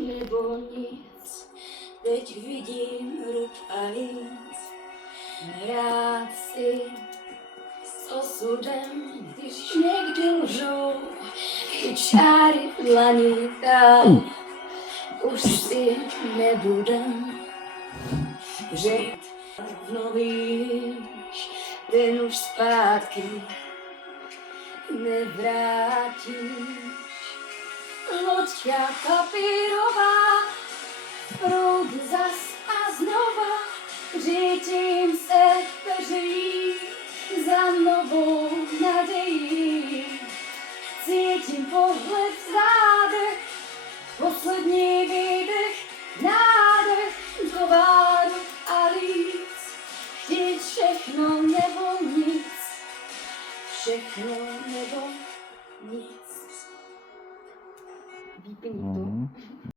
nebo nic, teď vidím rud a nic. Nerád si s osudem, když někdy lžou, i čáry v dlaní tam, už si nebudem řekt. Víš, ten už zpátky nevrátíš. Loďka papírová, proud zas a znova, řítím se peří za novou nadějí. Cítím pohled v zádech, poslední výdech, nádech, továru a líc. Chtít všechno nebo nic, všechno